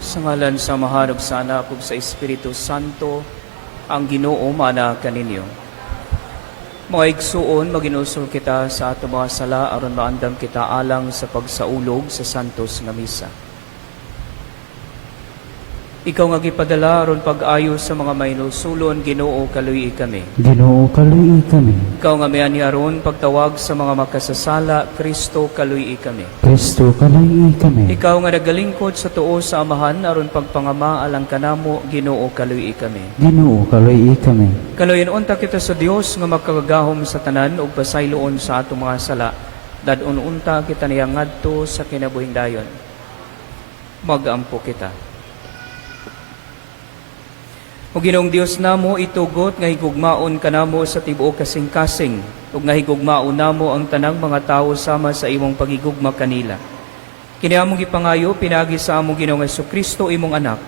Sa ngalan sa mahanap sa anak ug sa Espiritu Santo, ang Ginoo mana kaninyo. Mga igsuon, maginusol kita sa ato mga sala aron maandam kita alang sa pagsaulog sa santos nga misa. Ikaw nga gipadala aron pag-ayo sa mga mainusulon, Ginoo kaluyi kami. Ginoo kaluyi kami. Ikaw nga miani aron pagtawag sa mga makasasala, Kristo kaluyi kami. Kristo kaluyi kami. Ikaw nga nagalingkod sa tuo sa amahan aron pagpangama alang kanamo, Ginoo kaluyi kami. Ginoo kaluyi kami. Kaluyin unta kita sa Dios nga makagagahom sa tanan ug pasayloon sa atong mga sala. Dadun unta kita niya ngadto sa kinabuhing dayon. Magampo kita. O Ginoong Dios namo, itugot nga higugmaon kanamo sa tibuok kasing-kasing ug nga higugmaon namo ang tanang mga tawo sama sa imong pagigugma kanila. Kini among gipangayo pinagi sa among Ginoong Jesucristo imong anak,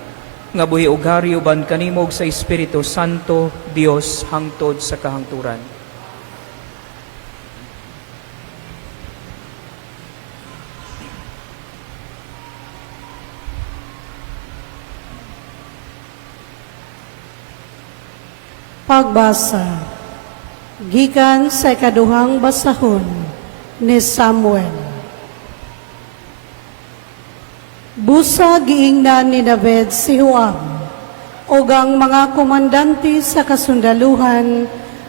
nga buhi ug hari uban kanimo sa Espiritu Santo, Dios hangtod sa kahangturan. Pagbasa gikan sa ikaduhang basahon ni Samuel. Busa giingnan ni David si Joab ug ang mga komandante sa kasundaluhan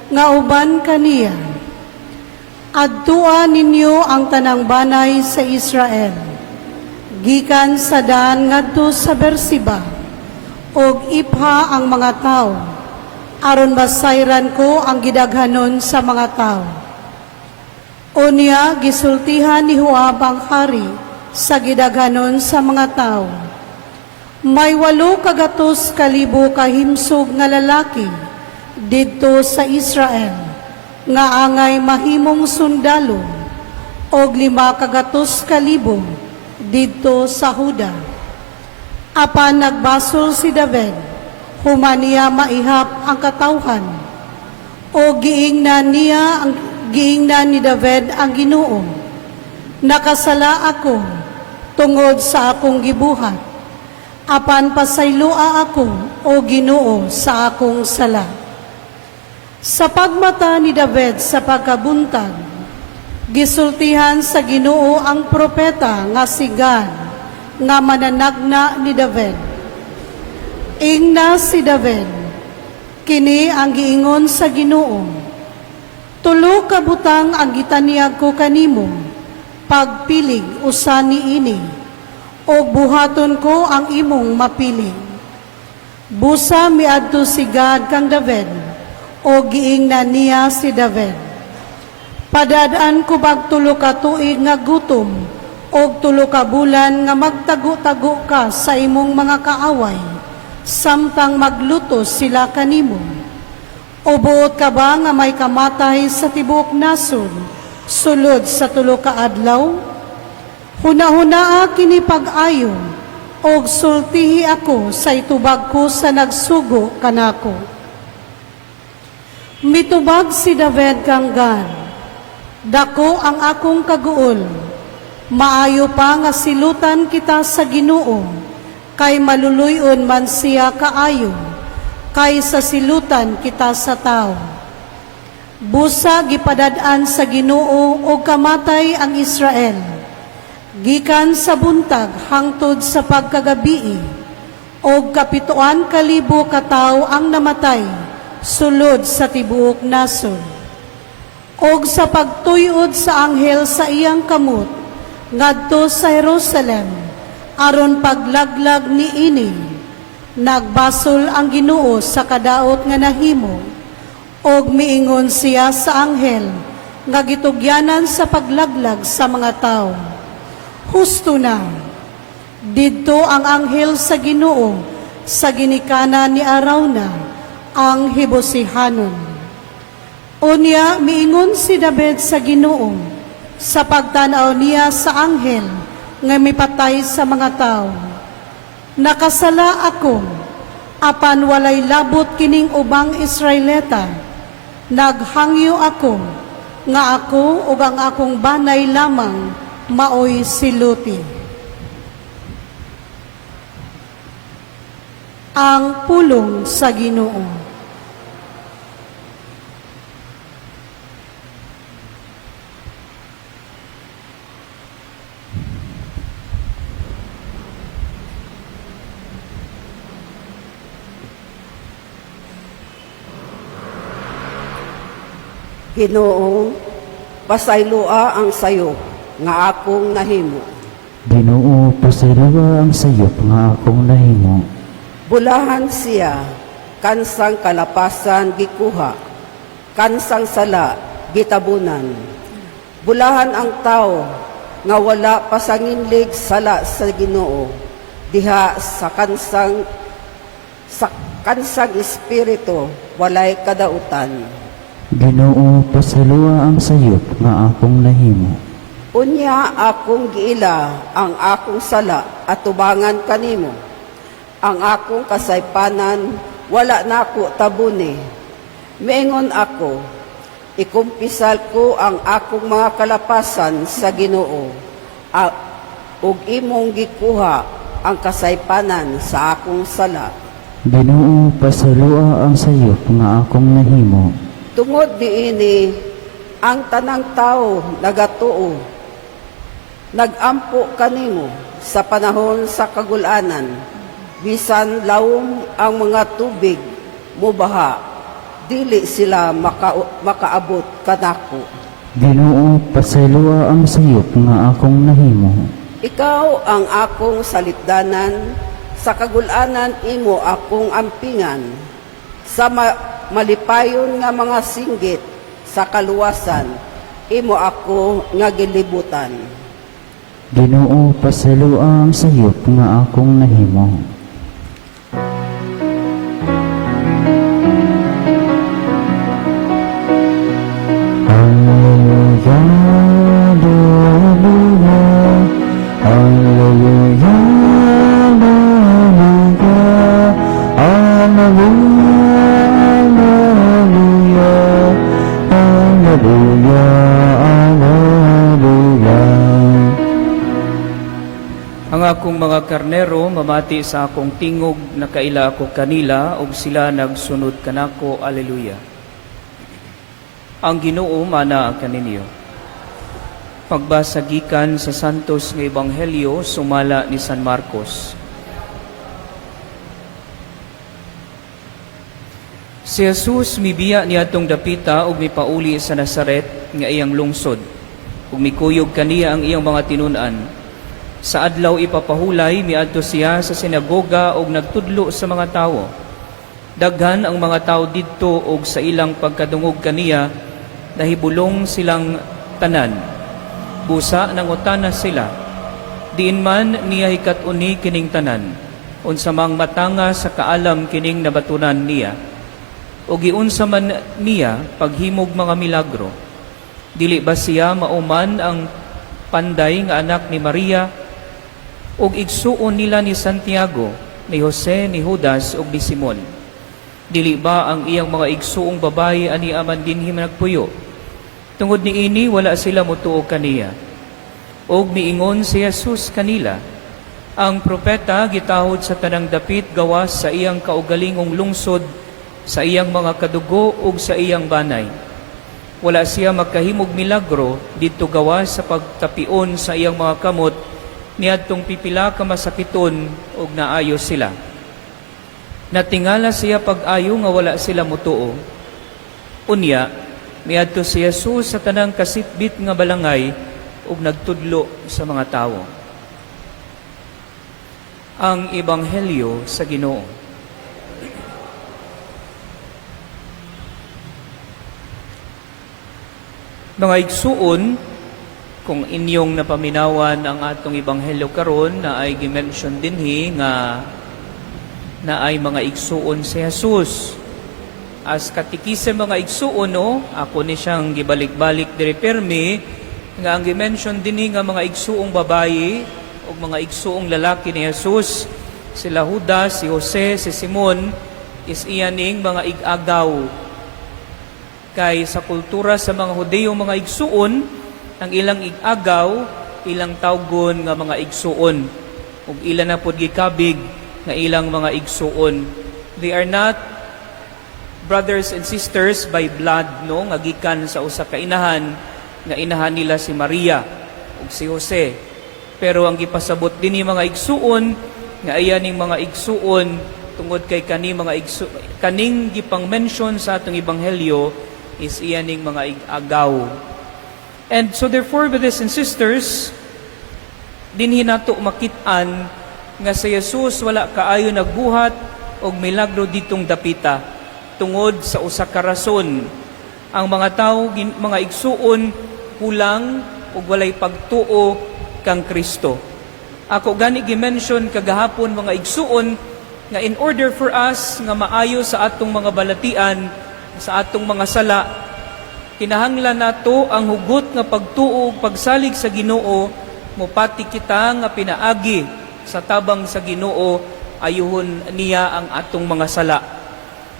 nga uban kaniya. Adtuan ninyo ang tanang banay sa Israel, gikan sa Dan ngadto sa Berseba, ug ipha ang mga tawo aron masayran ko ang gidaghanon sa mga tao. Unya, gisultihan ni Joab ang hari sa gidaghanon sa mga tao. May 8,000 kahimsog nga lalaki didto sa Israel, nga angay mahimong sundalo, og 5,000 didto sa Huda. Apan nagbasol si David, humaniya maihap ang katawhan, o giingnan ni David ang Ginoo. Nakasala ako tungod sa akong gibuhat, apan pasaylua ako, o Ginoo, sa akong sala. Sa pagmata ni David sa pagkabuntag, gisultihan sa Ginoo ang propeta nga si Gad, nga mananagna ni David. Ingna si David, kini ang giingon sa Ginoo, tulo ka butang ang gitanyag ko kanimo, pagpilig usa niini, o buhaton ko ang imong mapiling. Busa miadto si Gad kang David, o giingna niya si David. Padadaan ko bag tulo ka tuig nga gutom, o tulo ka bulan nga magtago-tago ka sa imong mga kaaway, samtang magluto sila kanimo. O buot ka ba nga may kamatay sa tibuok nasod, sulod sa tulo ka adlaw? Hunahunaa kini pag-ayo, og sultihi ako sa itubag ko sa nagsugo kanako. Mitubag si David kang Gad, dako ang akong kaguol, maayo pa nga silutan kita sa Ginoo, kay maluluyon man siya kaayo, kay sa silutan kita sa tao. Busa gipadad-an sa Ginoo o kamatay ang Israel, gikan sa buntag hangtod sa pagkagabii, o 7,000 katawo ang namatay, sulod sa tibuok nasod. Og sa pagtuyod sa anghel sa iyang kamot, ngadto sa Jerusalem, aron paglaglag ni ini, nagbasol ang Ginoo sa kadaot nga nahimo, og miingon siya sa anghel nga gitugyanan sa paglaglag sa mga tao. Husto na, didto ang anghel sa Ginoo sa ginikanan ni Arauna, ang Hebosihanon. Unya, miingon si David sa Ginoo sa pagtanaw niya sa anghel nga mipatay sa mga tao. Nakasala ako, apan walay labot kining ubang Israelita. Naghangyo ako, nga ako ug ang akong banay lamang maoy siluti. ang pulong sa Ginoo. Ginoo, pasaylua ang sayo nga akong nahimo. Ginoo, pasayloa ang sayop nga akong nahimo. Bulahan siya, kansang kalapasan gikuha, kansang sala gitabunan. Bulahan ang tao nga wala pasanginlig sala sa Ginoo, diha sa kansang espiritu walay kadautan. Ginoo, pasayloa ang sayop nga akong nahimo. Unya akong giila ang akong sala at tubangan kanimo. Ang akong kasaypanan wala nako tabuni. Miingon ako, ikumpisal ko ang akong mga kalapasan sa Ginoo. Ug imong gikuha ang kasaypanan sa akong sala. Ginoo, pasayloa ang sayop nga akong nahimo. Tungod diini ang tanang tao nagatuo, nagampo kanimo sa panahon sa kagulanan, bisan lawom ang mga tubig mubaha, dili sila makaabot kanako. Ginoo, pasayloa ang sayop nga akong nahimo. Ikaw ang akong salitdanan, sa kagulanan imo akong ampingan, sa malipayon nga mga singgit sa kaluwasan, imo ako nga gilibutan. Ginoo, pasayloa ang sayop nga akong nahimo. Hallelujah, hallelujah, hallelujah, hallelujah, hallelujah, hallelujah, hallelujah. Ang akong mga karnero mamati sa akong tingog na kaila ako kanila ug sila nagsunod kanako. Alleluia. Ang Ginoo mana kaninyo. Pagbasa gikan sa Santos nga Ebanghelyo sumala ni San Marcos. Si Jesus mibiya niadtong dapita ug mipauli sa Nazaret nga iyang lungsod ug mikuyog kaniya ang iyang mga tinun-an. Sa adlaw ipapahulay miadto siya sa sinagoga ug nagtudlo sa mga tawo. Daghan ang mga tawo didto ug sa ilang pagkadungog kaniya nahibulong silang tanan. Busa nangutana sila, diin man niya hikat-uni kining tanan, unsa mang matanga sa kaalam kining nabatunan niya, o giunsa man niya paghimog mga milagro. Dili ba siya mauman ang panday nga anak ni Maria, ug igsuon nila ni Santiago, ni Jose, ni Judas, ug ni Simon? Dili ba ang iyang mga igsuong babayi ani aman dinhi nagpuyo? Tungod ni ini wala sila motuo kaniya. Og miingon si Jesus kanila, ang propeta gitahod sa tanang dapit gawas sa iyang kaugalingong lungsod, sa iyang mga kadugo ug sa iyang banay. Wala siya magkahimog milagro didto gawas sa pagtapion sa iyang mga kamot niadtong pipila ka masakiton ug naayo sila. Natingala siya pag-ayo nga wala sila motuo. Unya, miadto si Jesus sa tanang kasitbit nga balangay ug nagtudlo sa mga tawo. Ang Ebanghelyo sa Ginoo. Mga igsuon, kung inyong napaminawan ang atong Ebanghelyo karon na ay gimension dinhi nga na ay mga igsuon si Jesus. As katikisem mga igsuon, no, ako ni siyang gibalik-balik diri permi nga ang gimension dinhi nga mga igsuong babayi o mga igsuong lalaki ni Jesus, sila Judas, si Jose, si Simon, is iyaning mga igagaw. Kay sa kultura sa mga Hudeo mga igsuon, ang ilang igagaw, ilang tawgon nga mga igsuon. Ug ilan na pod gikabig nga ilang mga igsuon. They are not brothers and sisters by blood, no, nga gikan sa usa ka inahan, nga inahan nila si Maria ug si Jose. Pero ang gipasabot din ni mga igsuon nga iya ning mga igsuon tungod kay kaning gipang mention sa atong ebanghelyo is iya ning mga agaw. And so therefore, brothers and sisters, dinhi nato makit-an nga sa Jesus wala kaayo nagbuhat og milagro ditong dapita tungod sa usa ka rason. Ang mga tawo, mga igsuon, kulang ug walay pagtuo kang Kristo. Ako gani gi-mention kagahapon mga igsuon nga in order for us nga maayo sa atong mga balatian, sa atong mga sala, kinahanglan nato ang hugot nga pagtuo ug pagsalig sa Ginoo, mopati kita nga pinaagi sa tabang sa Ginoo, ayuhon niya ang atong mga sala.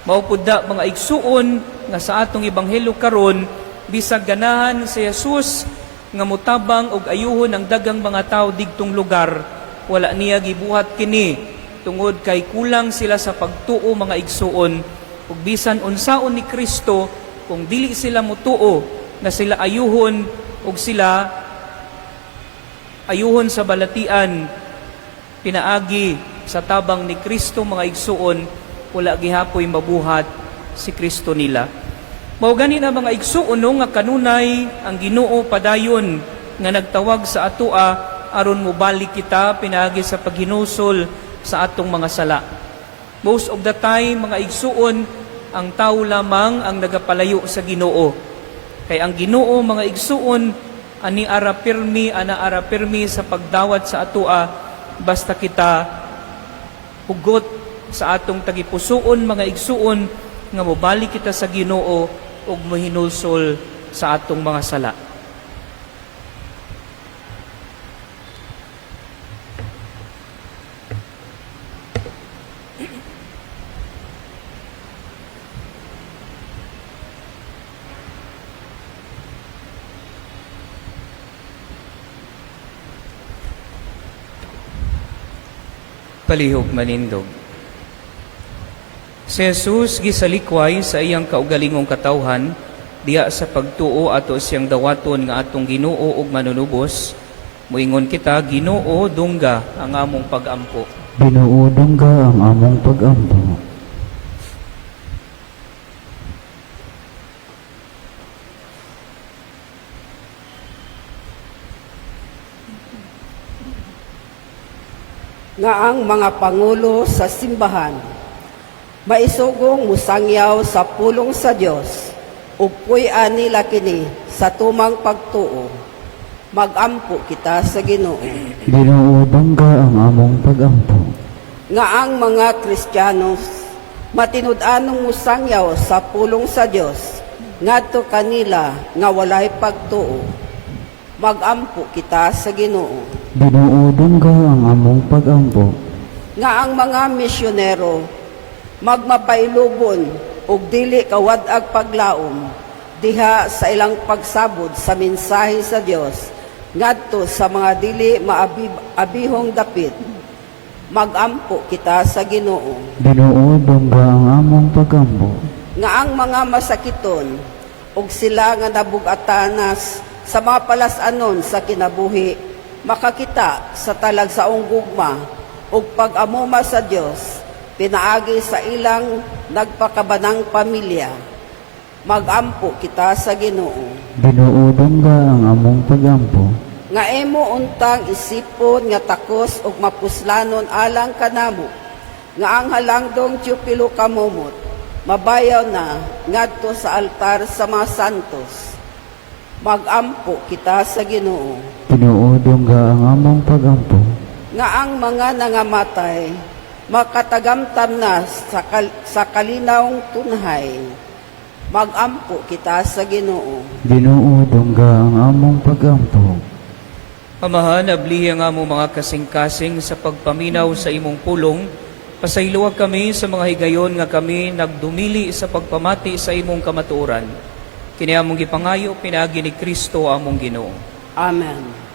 Maupudda mga igsuon nga sa atong ebanghelyo karon, bisag ganahan si Jesus nga mutabang og ayuhon ang dagang mga tao digtong lugar, wala niya gibuhat kini tungod kay kulang sila sa pagtuo mga igsuon, ug bisan unsaon ni Kristo kung dili sila mutuo na sila ayuhon ug sila ayuhon sa balatian pinaagi sa tabang ni Kristo mga igsuon, wala gihapoy mabuhat si Kristo nila. Mao gani na mga igsuon nga kanunay ang Ginoo padayon nga nagtawag sa atoa aron mobalik kita pinaagi sa paghinusol sa atong mga sala. Most of the time mga igsuon, ang tao lamang ang nagapalayo sa Ginoo. Kay ang Ginoo mga igsuon ani ara pirmi sa pagdawat sa atoa basta kita hugot sa atong tagipusoon mga igsuon nga mobalik kita sa Ginoo ug mohinulsol sa atong mga sala. Palihog manindog. Si Jesus gisalikway sa iyang kaugalingong katawhan diha sa pagtuo ato siyang dawaton nga atong Ginoo ug manunubos. Muingon kita, Ginoo dungga ang among pag-ampo. Ginoo dungga ang among pag-ampo. Nga ang mga pangulo sa simbahan, maisugong musangyaw sa pulong sa Dios, ug puy-an nila kini sa tumang pagtuo. Magampo kita sa Ginoo. Ginoo dungga ang among pag-ampo. Nga ang mga Kristiyanos, matinud-anong musangyaw sa pulong sa Dios, ngadto kanila nga walay pagtuo. Magampo kita sa Ginoo. Ginoo dungga ang among pag-ampo. Nga ang mga misyonero, magmapailubon ug dili kawadag paglaom diha sa ilang pagsabod sa mensahe sa Dios ngadto sa mga dili maabihong dapit. Magampo kita sa Ginoo. Ginoo dungga ang among pag-ampo. Nga ang mga masakiton ug sila nga nabugatanas sa mga palasanon sa kinabuhi makakita sa talagsaong gugma ug pag-amuma sa Dios pinaagi sa ilang nagpakabanang pamilya. Magampo kita sa Ginoo. Ginoo dungga ang among pag-ampo. Nga emo untang isipon nga takos ug mapuslanon alang kanamo, nga ang halangdong tiyupilo kamumot, mabayaw na ngadto sa altar sa mga santos. Magampo kita sa Ginoo. Ginoo dungga ang among pag-ampo. Nga ang mga nangamatay, makatagamtam na sa kalinawng tunhay. Magampo kita sa Ginoo. Ginoo dungga ang among pag-ampo. Amahan, ablihi ang among mga kasing-kasing sa pagpaminaw sa imong pulong. Pasayloa kami sa mga higayon nga kami nagdumili sa pagpamati sa imong kamatuoran. Kini among gipangayo pinaagi ni Kristo among Ginoo. Amen.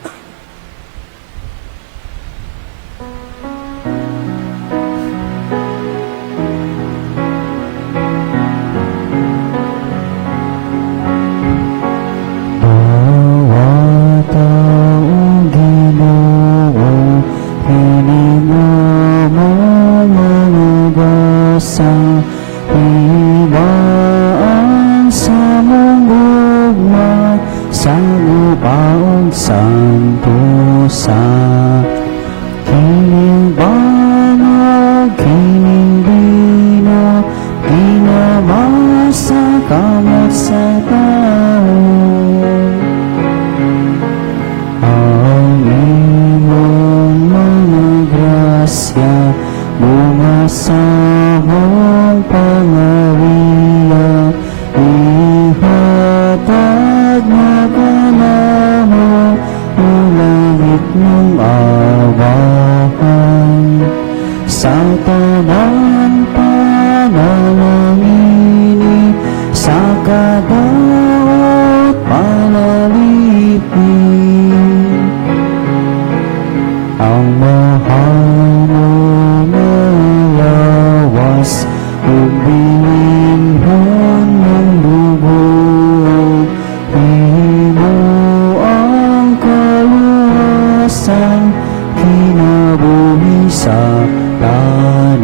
kasalanan.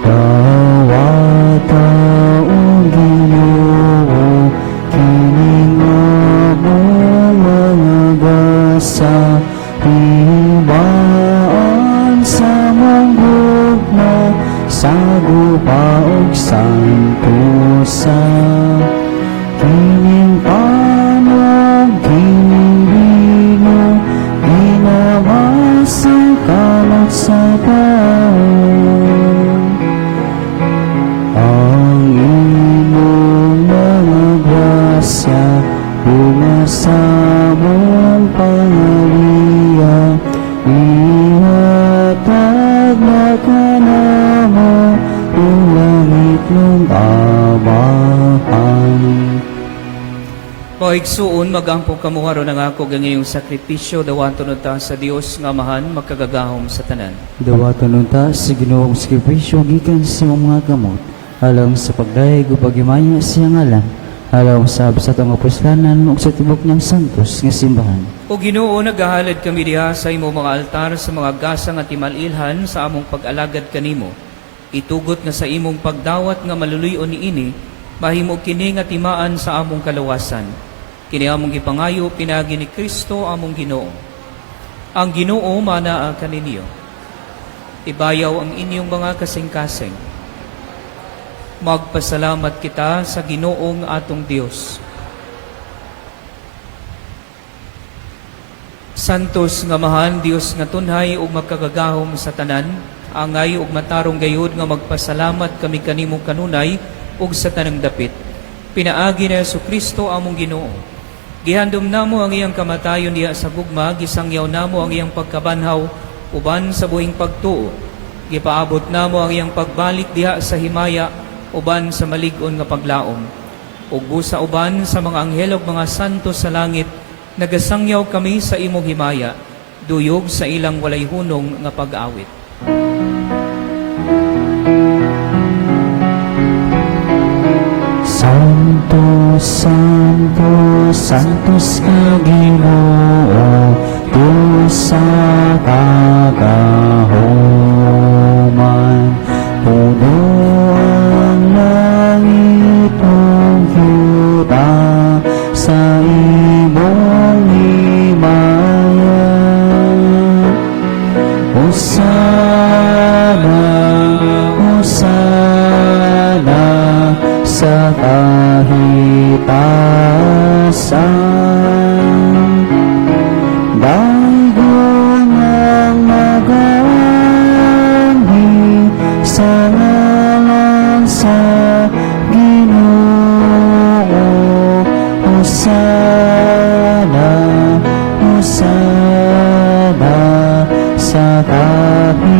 Dawat taong Ginoo, kining among mga gasa, hibaan sa manggugma, sa gubaog santusa. Kining panog, kining bino, ginawasang kalat sa taon. Ang imong mga grasya, pumasa mong pangaliya, ihatag na kanamo, ang langit ng amahan. Paigsuon, magampo kamuharo ng ako gangayong sakripisyo, dawaton ta sa Dios nga amahan, magkagagahom sa tanan. Dawaton unta sa Ginoong sakripisyo gikan sa mga gamot, alam sa pagdayeg o pagimaya siya ngalan, alam sa absatong apuslanan ug sa tibok niyang santos nga simbahan. O Ginoo, nagahalad kami diha sa imo mga altar sa mga gasa nga timalilhan sa among pag-alagad kanimo. Itugot nga sa imong pagdawat nga maluluyon niini, mahimo kini nga timaan sa among kalawasan. Kini among gipangayo pinagi ni Kristo among Ginoo. Ang Ginoo manaa kaninyo. Ibayaw ang inyong mga kasing-kasing. Magpasalamat kita sa Ginoong atong Dios. Santos nga mahan Dios nga tunhay ug magkagagahom sa tanan, angay ug matarong gayud nga magpasalamat kami kanimo kanunay ug sa tanang dapit. Pinaagi na Jesucristo among Ginoo. Gihandom namo ang iyang kamatayon diha sa gugma, gisangyaw namo ang iyang pagkabanhaw uban sa buhing pagtuo. Gipaabot namo ang iyang pagbalik diha sa himaya uban sa malig-on nga paglaom. Ug busa uban sa mga anghel ug mga santo sa langit, nagasangyaw kami sa imong himaya, duyog sa ilang walay hunong nga pag-awit. Santos, Santos, Santos ka Ginoo, Diyos sa kagahuman. Puno ang langit ug yuta sa imong himaya. Hosana, Hosana sa kahitasan. Daigong ang mag-anghi sa ngalan sa Ginoo. Hosana, Hosana sa kahitasan.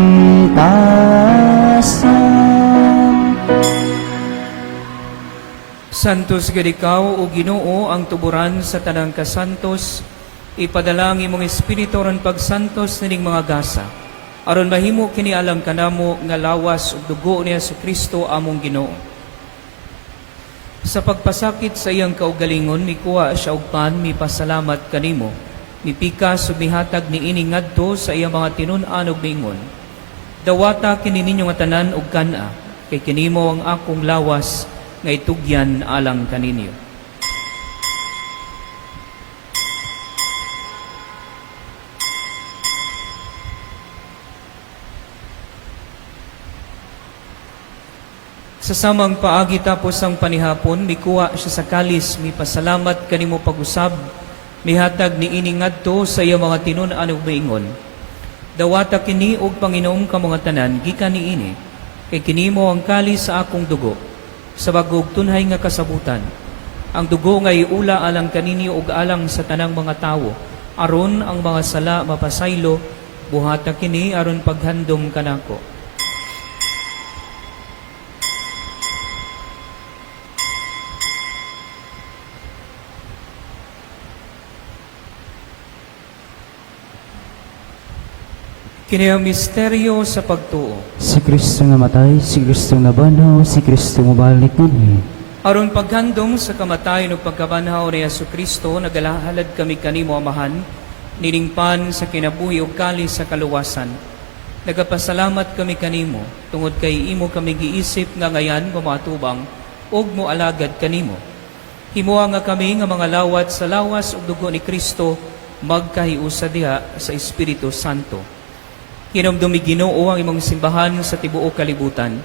Santos gadikaw o Ginoo ang tuburan sa tanang kasantos, ipadala ang imong espiritu ron pagsantos nining mga gasa, aron mahimo kini alam kanamo nga lawas ug dugo ni Jesucristo among Ginoo. Sa pagpasakit sa iyang kaugalingon, mikuha siya og pan, mipasalamat kanimo, mipikas ug mihatag niini ngadto sa iyang mga tinun-an ug miingon. Dawata kini ninyo nga tanan og kana, kay kinimo ang akong lawas nga itugyan alang kaninyo. Sa samang paagi tapos ang panihapon, mikuha siya sa kalis, mipasalamat kanimo pag-usab, mihatag ni ini ngadto sa iya mga tinun-an ug miingon. Dawata kini og Panginoong ka mga tanan, gikan niini, kay kinimo ang kalis sa akong dugo, sa bagog tunhay nga kasabutan. Ang dugo nga iula alang kaninyo ug alang sa tanang mga tawo, aron ang mga sala mapasaylo, buhata kini aron paghandom kanako. Kini ang misteryo sa pagtuo. Si Kristo nga matay, si Kristo nga banhaw, si Kristo nga balik ngunhi. Aron paghandom sa kamatayon ug pagkabanhaw ni Jesucristo, nagalahalad kami kanimo amahan, Niningpan sa kinabuhi ug kali sa kaluwasan. Nagapasalamat kami kanimo, tungod kay imo kami giisip nga ngayan mamatubang, ug moalagad kanimo. Himuha nga kami nga mga lawat sa lawas ug dugo ni Kristo, magkahiusa diha sa Espiritu Santo. Hinumdumi Ginoo ang imong simbahan sa tibuok kalibutan.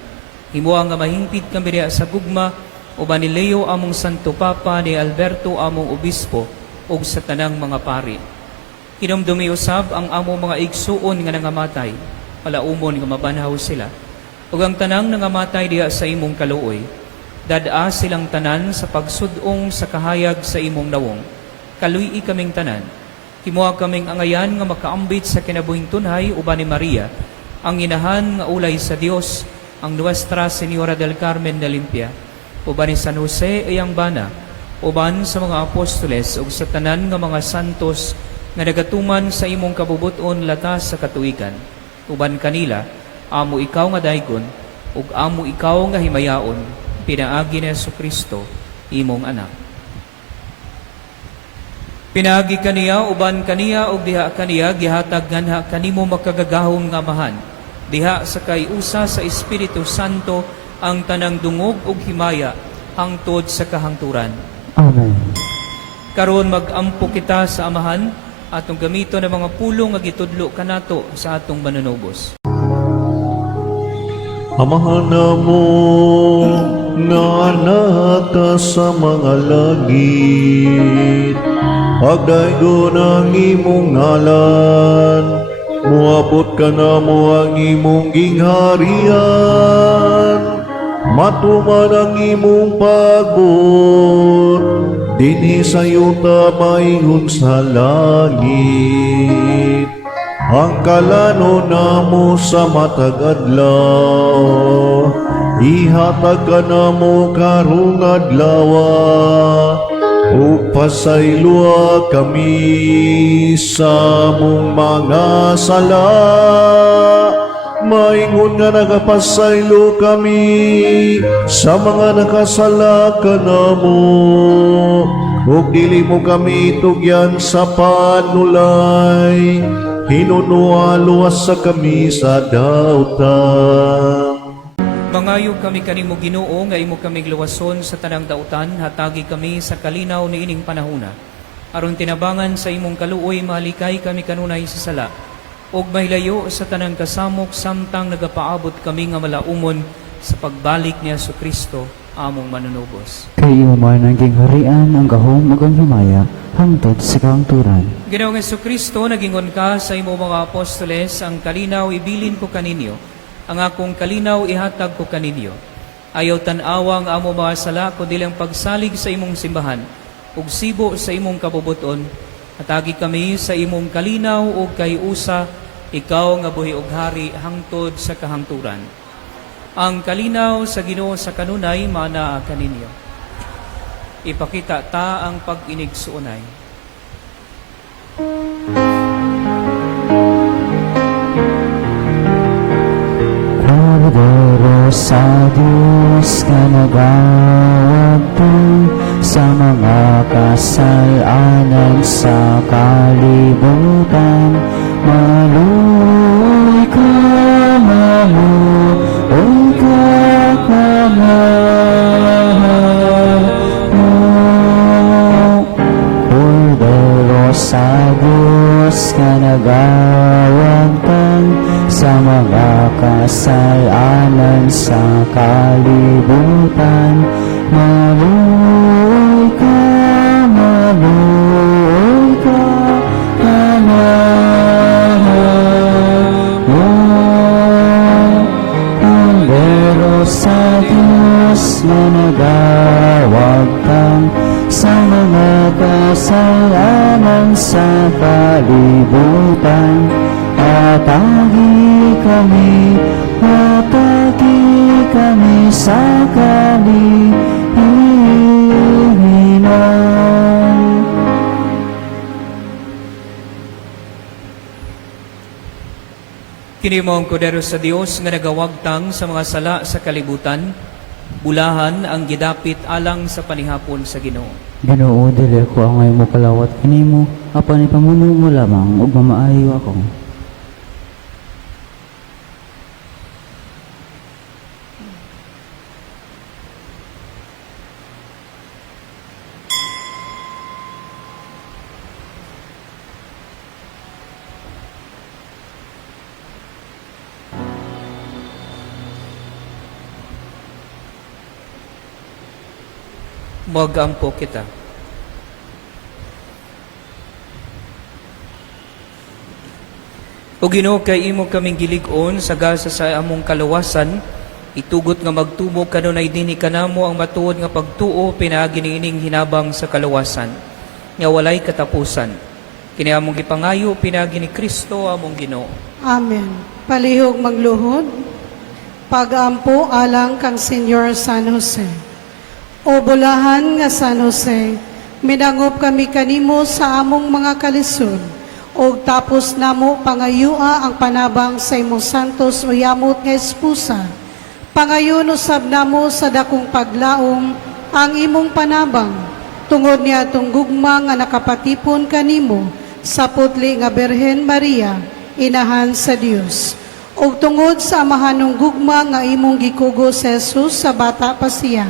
Himuha nga mahingpit kami diha sa gugma, uban ni Leo among Santo Papa, ni Alberto among Obispo, ug sa tanang mga pari. Hinumdumi usab ang among mga igsuon nga nangamatay, palaumon nga mabanhaw sila, ug ang tanang nangamatay diha sa imong kaluoy. Dada silang tanan sa pagsudong sa kahayag sa imong nawong. Kaluy kaming tanan. Himuha kaming angayan nga makaambit sa kinabuhing tunhay uban ni Maria, ang inahan nga ulay sa Dios, ang Nuestra Señora del Carmen de Limpia, uban ni San Jose iyang bana, uban sa mga apostoles ug sa tanan nga mga santos nga nagatuman sa imong kabubuton latas sa katuigan. Uban kanila, amo ikaw nga daygon, ug amo ikaw nga himayaon, pinaagi ni Jesucristo, imong anak. Pinaagi kaniya, uban kaniya, ug diha kaniya, gihatag nganha kanimo makagagahom nga amahan. Diha sa kayusa sa Espiritu Santo, ang tanang dungog ug himaya, hangtod sa kahangturan. Amen. Karon mag-ampo kita sa amahan, atong gamito ng mga pulong nga gitudlo kanato sa atong manunubos. Amahan namo nga anak ka sa mga langit, pagdaygo ng imong ngalan, muabot ka na mo ang imong gingharian, matuman ang imong pagbot, dinhi sa yuta maingon sa langit. Ang kalano namo sa matag adlaw, ihatag ka namo karong adlawa, ug pasaylua kami sa mong mga sala. Maingon nga nagapasaylo kami sa mga nakasala ka namo, ug dili mo kami tugyan sa panulay, hinunualuwas sa kami sa dautan. Mangayo kami kanimo Ginoo nga imo kami luwason sa tanang dautan, hatagi kami sa kalinaw ni ining panahona. Aron tinabangan sa imong kaluoy, mahalikay kami kanunay sa sala, ug mahilayo sa tanang kasamok samtang nagapaabot kami nga malaumon sa pagbalik ni Jesucristo, among manunubos. Kay imo man ang gingharian, ang gahom ug ang himaya, hangtod sa kahangturan. Ginoong Jesucristo, nagingon ka sa imo mga apostoles, ang kalinaw ibilin ko kaninyo, ang akong kalinaw ihatag ko kaninyo. Ayaw tan-awa ang amo mga sala, kundi lang pagsalig sa imong simbahan, ug sibo sa imong kabubuton. Hatagi kami sa imong kalinaw ug kayusa, ikaw nga buhi ug hari hangtod sa kahangturan. Ang kalinaw sa Ginoo sa kanunay manaa kaninyo. Ipakita ta ang pag-inigsuonay. Pagdaro sa Diyos ka nagawagtang sa mga kasalanan sa kalibutan. Maluoy ka, maluoy ka, kamahal mo. Pagdaro sa Diyos ka nagawagtang sa mga kasalanan sa kalibutan. Maluoy ka, kamahal mo. Pagdaro sa Diyos na nagawagtang sa mga kasalanan sa kalibutan. Atagi kami sa kalihinan. Kini mo ang kodero sa Dios nga nagawagtang sa mga sala sa kalibutan. Bulahan ang gidapit alang sa panihapon sa Ginoo. Ginoo, dili ko ang ngayon mo kalawat kanimo, apan ipamuno mo lamang ug mamaayo ako. Magampo kita. O Ginoo, kay imo kaming gilig-on sa gasa sa among kaluwasan, itugot nga magtubo kanunay dinhi kanamo ang matuod nga pagtuo pinaagi niining hinabang sa kaluwasan, nga walay katapusan. Kini among gipangayo pinaagi ni Kristo among Ginoo. Amen. Palihog magluhod. Pagampo alang kang Senyor San Jose. O bulahan nga San Jose, minangop kami kanimo sa among mga kalisod, o tapos namo pangayua ang panabang sa imong santos o yamot nga espusa. Pangayon usab namo sa dakong paglaom ang imong panabang, tungod niya atong gugma nga nakapatipon kanimo sa putli nga Birhen Maria, inahan sa Dios. O tungod sa amahanong gugma nga imong gikugo sa Jesus sa bata pa siya,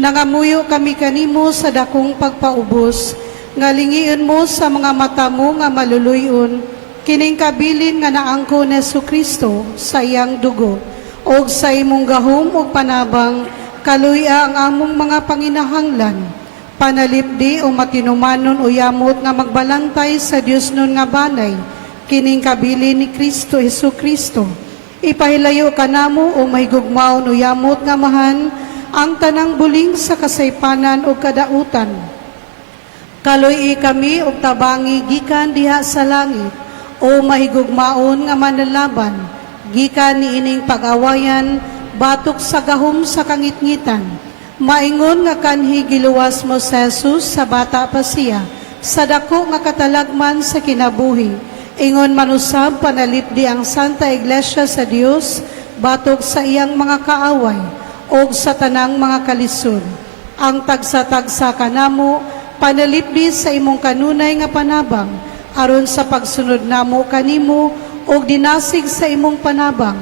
nangamuyo kami kanimo sa dakong pagpaubos, nga lingiyon mo sa mga mata mo nga maluluyon, kining kabilin nga naangko ni Jesucristo sa iyang dugo, o sa imong gahom o panabang, kaluya ang among mga panginahanglan, panalipdi o matinumanon o yamot nga magbalantay sa Dios nun nga banay, kining kabilin ni Kristo Jesucristo. Ipahilayo ka namo o may gugmaon o yamot nga mahan, ang tanang buling sa kasaypanan o kadautan. Kaluy kami og tabangi gikan diha sa langit, o mahigugmaon nga manlalaban, gikan ni ining pag-awayan, batok sa gahom sa kangitngitan. Maingon nga kanhi giluwas mo sa Jesus sa bata pa siya, sa dako nga katalagman sa kinabuhi. Ingon manusab panalipdi ang Santa Iglesia sa Dios, batok sa iyang mga kaaway, o sa tanang mga kalisod. Ang tagsa-tagsa kanamo, panalipdi sa imong kanunay nga panabang, aron sa pagsunod namo kanimo, o dinasig sa imong panabang,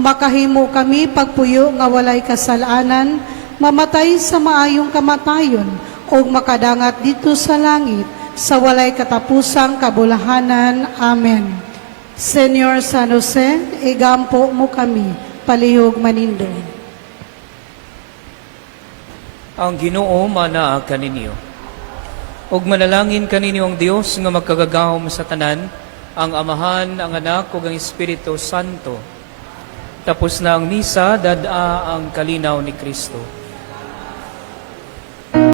makahimo kami pagpuyo nga walay kasalanan, mamatay sa maayong kamatayon, o makadangat dito sa langit, sa walay katapusang kabulahanan. Amen. Senyor San Jose, igampo mo kami, palihog manindong. Ang Ginoo manaa kaninyo. Ug manalangin kaninyo ang Dios nga magkagagahom sa tanan, ang Amahan, ang Anak ug ang Espiritu Santo. Tapos na ang misa, dad-a ang kalinaw ni Kristo.